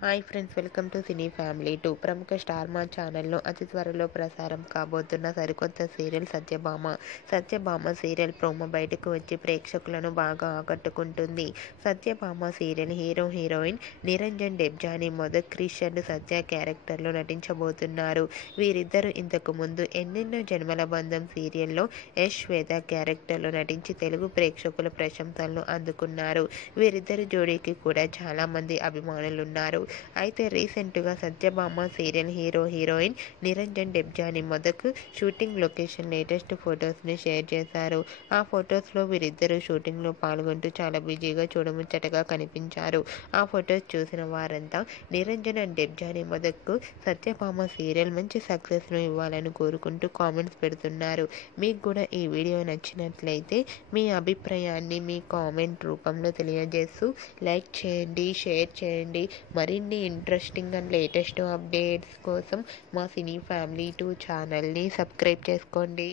Hi friends, welcome to cine family 2. ప్రముఖ star మా ఛానల్లో అతి త్వరలో ప్రసారం కాబోతున్న సరికొత్త సీరియల్ సత్యభామ సీరియల్ ప్రోమో బయటకు వచ్చి ప్రేక్షకులను బాగా ఆకట్టుకుంటుంది. Satyabhama serial hero heroine Niranjan Debjani Modak Krish and Satya క్యారెక్టర్లో నటించబోతున్నారు. వీరిద్దరూ ఇంతకు ముందు ఎన్నెన్నో జన్మల బంధం సీరియల్లో శ్వేత క్యారెక్టర్లో నటించి తెలుగు ప్రేక్షకుల ప్రశంసలను అందుకున్నారు. వీరిద్దరు జోడీకి కూడా చాలా మంది అభిమానులున్నారు. అయితే రీసెంట్గా Satyabhama serial hero heroine Niranjan Debjani Modak shooting location latest ఫొటోస్ని షేర్ చేశారు. ఆ ఫొటోస్లో వీరిద్దరూ షూటింగ్లో పాల్గొంటూ చాలా బిజీగా చూడముచ్చటగా కనిపించారు. ఆ ఫొటోస్ చూసిన వారంతా నిరంజన్ అండ్ డెబ్జానీ మొదక్కు సత్యభామ సీరియల్ మంచి సక్సెస్ను ఇవ్వాలని కోరుకుంటూ కామెంట్స్ పెడుతున్నారు. మీకు కూడా ఈ వీడియో నచ్చినట్లయితే మీ అభిప్రాయాన్ని మీ కామెంట్ రూపంలో తెలియజేస్తూ లైక్ చేయండి, షేర్ చేయండి. మరిన్ని ఇంట్రెస్టింగ్ అండ్ లేటెస్ట్ అప్డేట్స్ కోసం మా సినీ ఫ్యామిలీ 2 ఛానల్ని సబ్స్క్రైబ్ చేసుకోండి.